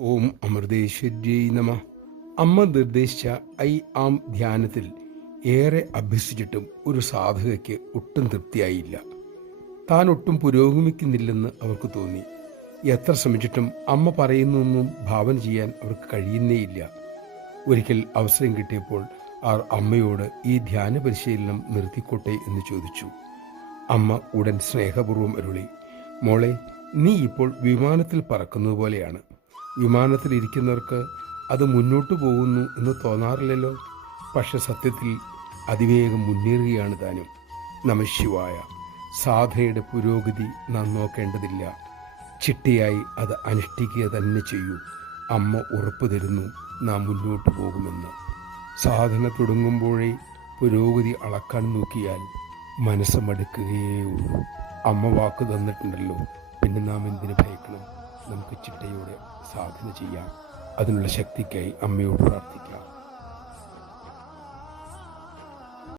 ഓം അമൃതേശ്വര്यै നമ. അമ്മ നിർദ്ദേശിച്ച ഐ ആം ധ്യാനത്തിൽ ഏറെ അഭ്യസിച്ചിട്ടും ഒരു സാധകയ്ക്ക് ഒട്ടും തൃപ്തിയായില്ല. താൻ ഒട്ടും പുരോഗമിക്കുന്നില്ലെന്ന് അവർക്ക് തോന്നി. എത്ര ശ്രമിച്ചിട്ടും അമ്മ പറയുന്നൊന്നും ഭാവന ചെയ്യാൻ അവർക്ക് കഴിയുന്നേയില്ല. ഒരിക്കൽ അവസരം കിട്ടിയപ്പോൾ അവർ അമ്മയോട് ഈ ധ്യാന പരിശീലനം നിർത്തിക്കോട്ടെ എന്ന് ചോദിച്ചു. അമ്മ ഉടൻ സ്നേഹപൂർവ്വം അരുളി, മോളെ, നീ ഇപ്പോൾ വിമാനത്തിൽ പറക്കുന്നത് പോലെയാണ്. വിമാനത്തിലിരിക്കുന്നവർക്ക് അത് മുന്നോട്ടു പോകുന്നു എന്ന് തോന്നാറില്ലല്ലോ. പക്ഷെ സത്യത്തിൽ അതിവേഗം മുന്നേറുകയാണ് താനും. നമഃശിവായ. സാധനയുടെ പുരോഗതി നാം നോക്കേണ്ടതില്ല, ചിട്ടയായി അത് അനുഷ്ഠിക്കുക തന്നെ ചെയ്യൂ. അമ്മ ഉറപ്പു തരുന്നു, നാം മുന്നോട്ട് പോകുമെന്ന്. സാധന തുടങ്ങുമ്പോഴേ പുരോഗതി അളക്കാൻ നോക്കിയാൽ മനസ്സ് മടുക്കുകയേ ഉള്ളൂ. അമ്മ വാക്ക് തന്നിട്ടുണ്ടല്ലോ, പിന്നെ നാം എന്തിനു ഭയക്കണം? നമുക്ക് ചിട്ടയോടെ സാധന ചെയ്യാം. അതിനുള്ള ശക്തിക്കായി അമ്മയോട് പ്രാർത്ഥിക്കാം.